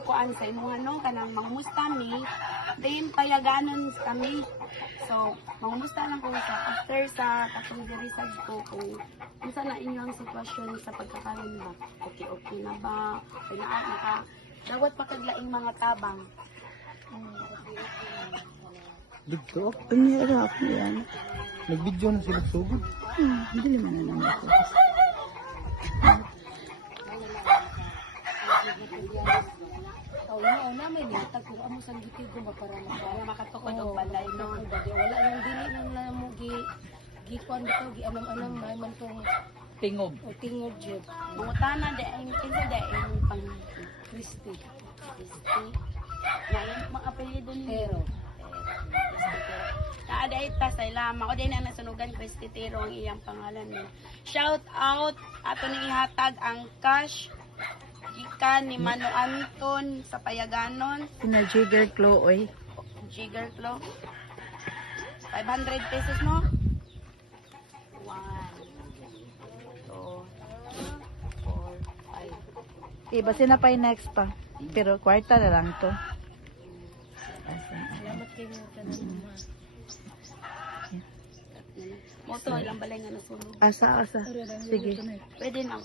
kuan sa imong ano kanang mangmustami, then payaganon kami. So, mangmusta lang ko sa after sa katong research ko kung unsa na inyong sitwasyon sa pagkakaroon ba. Okay na ba? Kailangan naka dawat pa kaglaing mga tabang. Dito, Unya ra ako yan. nag-video na sila sugod. Dili man na lang ako. Una may nitag kung amo sang gitigo ba para Makatukod og balay no. wala yung dili nang namo gikuan dito gianam-anam may man tong Tingob. o tingog jud Mangutana de ang kinsa de ang pang Christy Ngayon, mga apelyido niyo. pero Naada ita sa ilama. O din na nasunugan Cristitero ang iyang pangalan mo. Shout out. Ato ni ihatag ang cash. Gikan ni Mano Anton sa Payaganon. Sina Jigger Chloe. Jigger Claw. 500 pesos mo. 1, 2, 3, 4, 5. Iba sinapay next pa. Pero kwarta na lang to. salamat kayo kanang Moto ilang balay nga nasunog. Asa. Sige. Pwede na.